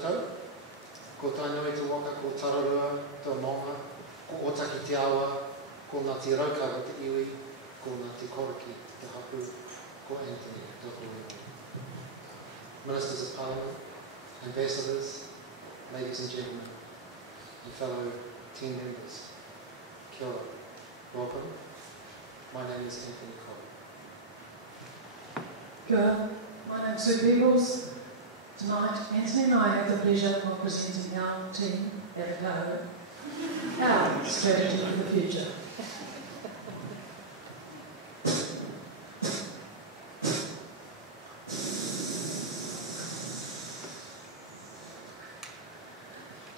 koutou. Ko tainui te waka, ko tararua, te monga, ko otaki te awa, ko ngā te raukawa te iwi, ko ngā te koraki, te hapu, ko Anthony, tōku iwi. Ministers of Parliament, ambassadors, ladies and gentlemen, and fellow team members, kia ora, welcome. My name is Anthony Cole. Kia ora, my name is Sue Peebles. Tonight, Anthony and I have the pleasure of presenting our team, Avocado, our strategy for the future.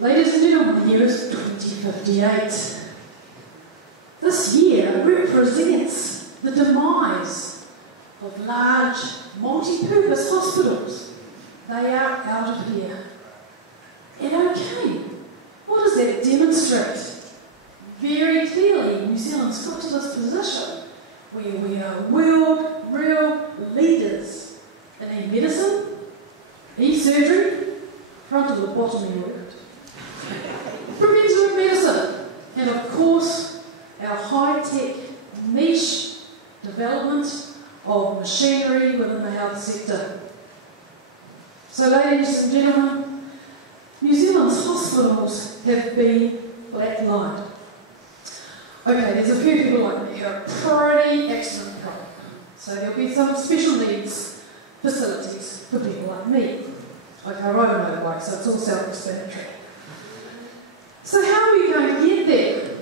Ladies and gentlemen, the year is 2058. This year represents the demise of large, multi-purpose hospitals. They are out of here. And okay, what does that demonstrate? Very clearly, New Zealand's got to this position where we are world real leaders in e-medicine, e-surgery, front of the bottom unit, preventative medicine, and of course, our high-tech niche development of machinery within the health sector. So, ladies and gentlemen, New Zealand's hospitals have been flatlined. Okay, there's a few people like me who are pretty accident-prone, so there'll be some special needs facilities for people like me. Like I ride a motorbike, so it's all self-explanatory. So how are we going to get there?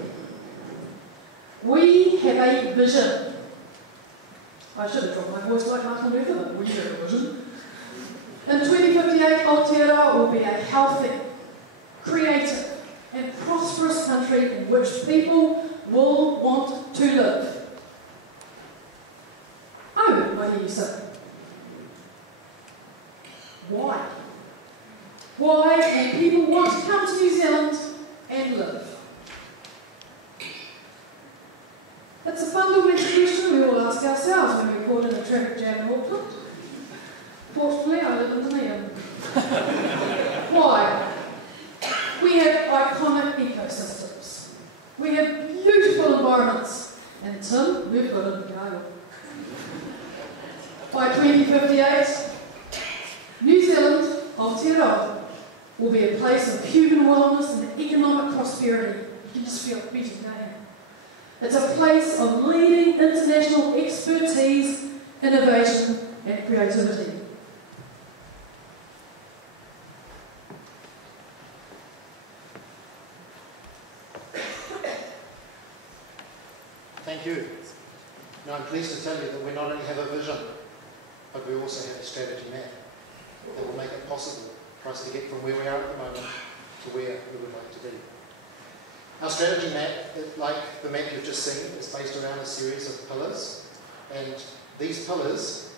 We have a vision. I should have dropped my voice like Martin Luther, but we have a vision. In 2058, Aotearoa will be a healthy, creative and prosperous country in which people will want to live. Oh, I hear you say. Why? Why do people want to come to New Zealand and live? It's a fundamental question we all ask ourselves when we're caught in a traffic jam in Auckland. Fortunately, I live in Dunedin. Why? We have iconic ecosystems. We have beautiful environments. And Tim, we've got it in Gargle. By 2058, New Zealand, Aotearoa, will be a place of human wellness and economic prosperity. You can just feel it beating down. It's a place of leading international expertise, innovation and creativity. Thank you. Now I'm pleased to tell you that we not only have a vision, but we also have a strategy map that will make it possible for us to get from where we are at the moment to where we would like to be. Our strategy map, like the map you've just seen, is based around a series of pillars, and these pillars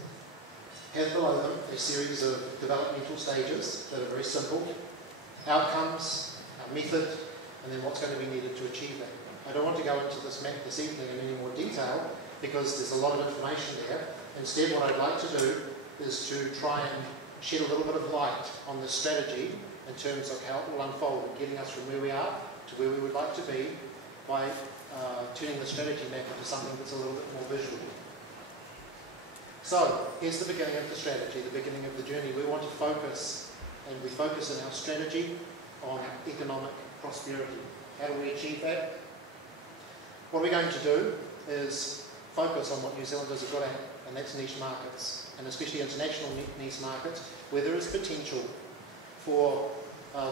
have below them a series of developmental stages that are very simple: outcomes, our method, and then what's going to be needed to achieve that. I don't want to go into this map this evening in any more detail because there's a lot of information there. Instead, what I'd like to do is to try and shed a little bit of light on this strategy in terms of how it will unfold, getting us from where we are to where we would like to be by turning the strategy map into something that's a little bit more visual. So, here's the beginning of the strategy, the beginning of the journey. We want to focus, and we focus in our strategy on economic prosperity. How do we achieve that? What we're going to do is focus on what New Zealanders are good at, and that's niche markets, and especially international niche markets, where there is potential for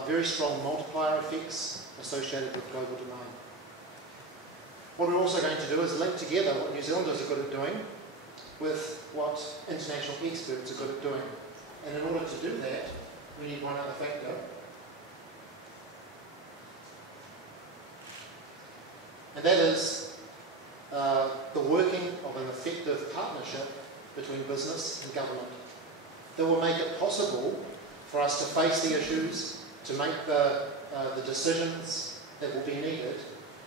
very strong multiplier effects associated with global demand. What we're also going to do is link together what New Zealanders are good at doing with what international experts are good at doing. And in order to do that, we need one other factor. And that is the working of an effective partnership between business and government that will make it possible for us to face the issues, to make the decisions that will be needed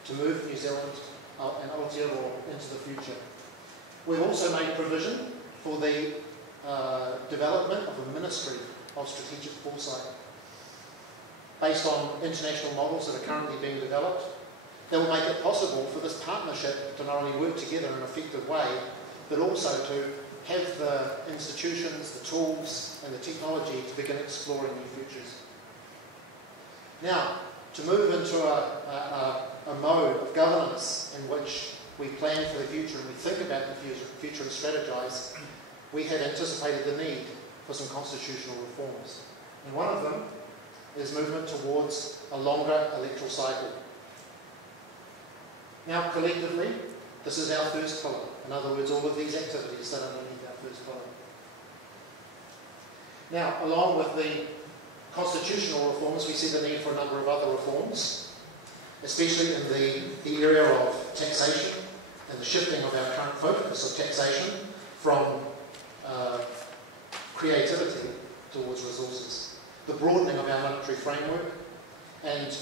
to move New Zealand and Aotearoa into the future. We've also made provision for the development of a Ministry of Strategic Foresight. based on international models that are currently being developed, that will make it possible for this partnership to not only work together in an effective way, but also to have the institutions, the tools and the technology to begin exploring new futures. Now, to move into a mode of governance in which we plan for the future and we think about the future and strategise, we had anticipated the need for some constitutional reforms. And one of them is movement towards a longer electoral cycle. Now, collectively, this is our first pillar. In other words, all of these activities sit underneath our first pillar. Now, along with the constitutional reforms, we see the need for a number of other reforms, especially in the area of taxation and the shifting of our current focus of taxation from creativity towards resources, the broadening of our monetary framework, and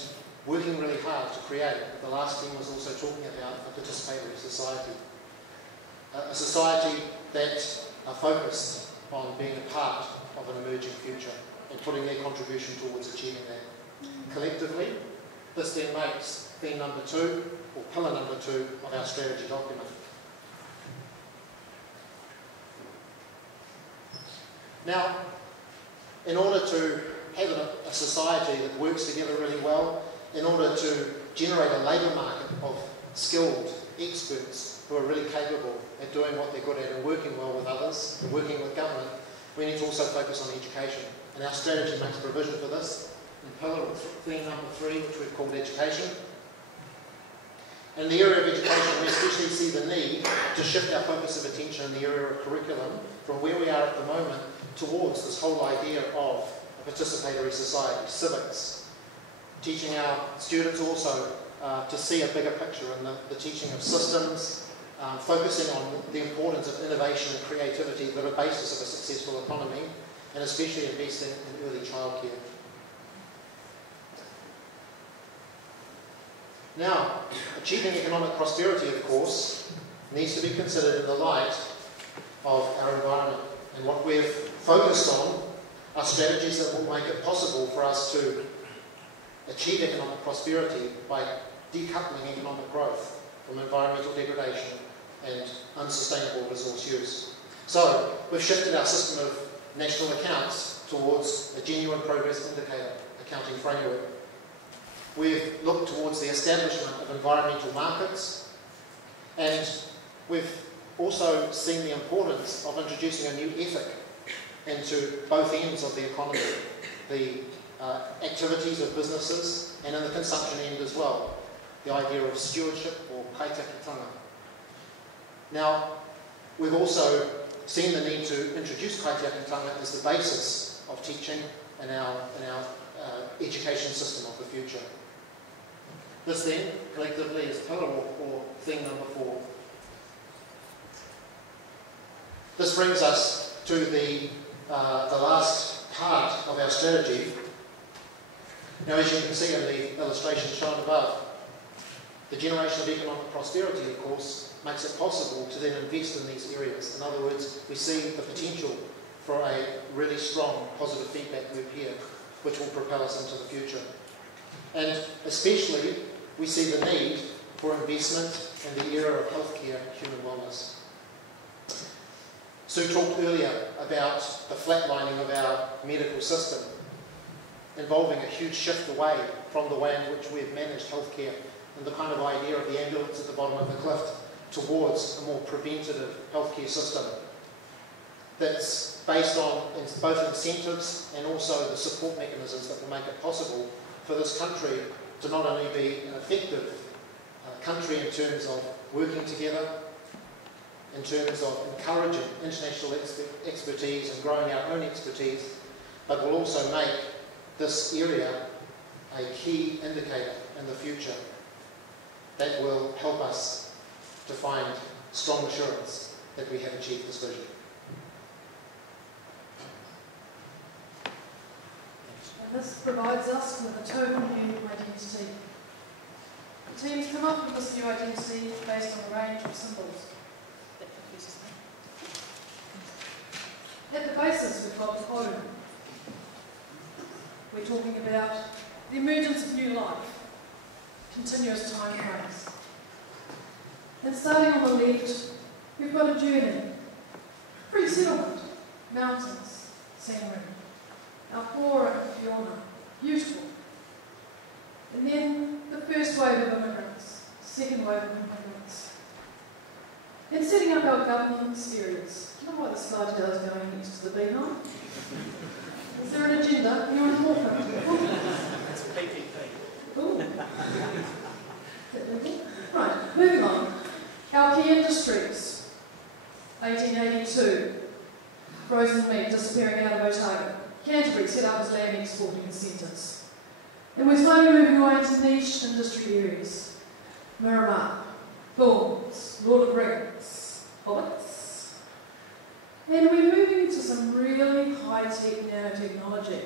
working really hard to create, the last team was also talking about, a participatory society. A society that are focused on being a part of an emerging future and putting their contribution towards achieving that. Collectively, this then makes theme number 2, or pillar number 2 of our strategy document. Now, in order to have a society that works together really well, in order to generate a labour market of skilled experts who are really capable at doing what they're good at and working well with others and working with government, we need to also focus on education. And our strategy makes provision for this in pillar theme number 3, which we've called education. In the area of education, we especially see the need to shift our focus of attention in the area of curriculum from where we are at the moment towards this whole idea of a participatory society, civics. Teaching our students also to see a bigger picture in the teaching of systems, focusing on the importance of innovation and creativity that are the basis of a successful economy, and especially investing in early childcare. Now, achieving economic prosperity, of course, needs to be considered in the light of our environment. And what we've focused on are strategies that will make it possible for us to achieve economic prosperity by decoupling economic growth from environmental degradation and unsustainable resource use. So, we've shifted our system of national accounts towards a genuine progress indicator accounting framework. We've looked towards the establishment of environmental markets, and we've also seen the importance of introducing a new ethic into both ends of the economy, the activities of businesses and in the consumption end as well, the idea of stewardship or kaitakitanga. Now, we've also seen the need to introduce kaitakitanga as the basis of teaching in our education system of the future. This then, collectively, is pillar or theme number 4. This brings us to the last part of our strategy. Now, as you can see in the illustration shown above, the generation of economic prosperity, of course, makes it possible to then invest in these areas. In other words, we see the potential for a really strong positive feedback loop here, which will propel us into the future. And especially, we see the need for investment in the area of healthcare and human wellness. Sue talked earlier about the flatlining of our medical system, involving a huge shift away from the way in which we've managed healthcare and the kind of idea of the ambulance at the bottom of the cliff towards a more preventative healthcare system that's based on both incentives and also the support mechanisms that will make it possible for this country to not only be an effective country in terms of working together, in terms of encouraging international expertise and growing our own expertise, but will also make this area a key indicator in the future that will help us to find strong assurance that we have achieved this vision. And this provides us with a total new identity. The team's come up with this new identity based on a range of symbols. At the basis, we've got the home. We're talking about the emergence of new life, continuous time frames. And starting on the left, we've got a journey, pre-settlement, mountains, scenery, our flora and fauna, beautiful. And then the first wave of immigrants, second wave of immigrants. And setting up our governance areas. Do you know why the slide is going next to the beehive? Is there an agenda? Anyone more from it? It's PPP. Ooh. Is that legal? Right, moving on. Our key industries. 1882. Frozen meat disappearing out of Otago. Canterbury set up as lamb exporting centres. And we're slowly moving away into niche industry areas. Miramar, Thorns, Lord of the Rings, Hobbits. And we're moving into some really high-tech nanotechnology.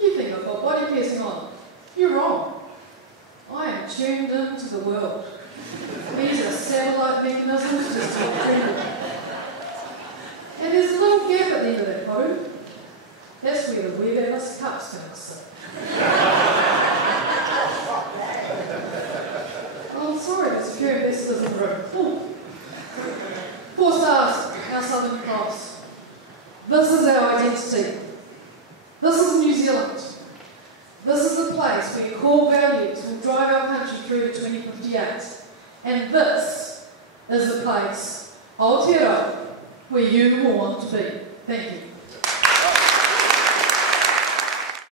You think I've got body piercing on. You're wrong. I am tuned into the world. These are satellite mechanisms just to and there's a little gap at the end of that photo. That's where the Web Atlas Cup's going to sit. Oh, sorry, there's a few investors in the room. Ooh. 4 stars, our Southern Cross. This is our identity. This is New Zealand. This is the place where core values will drive our country through to 2058. And this is the place, Aotearoa, where you will want to be. Thank you.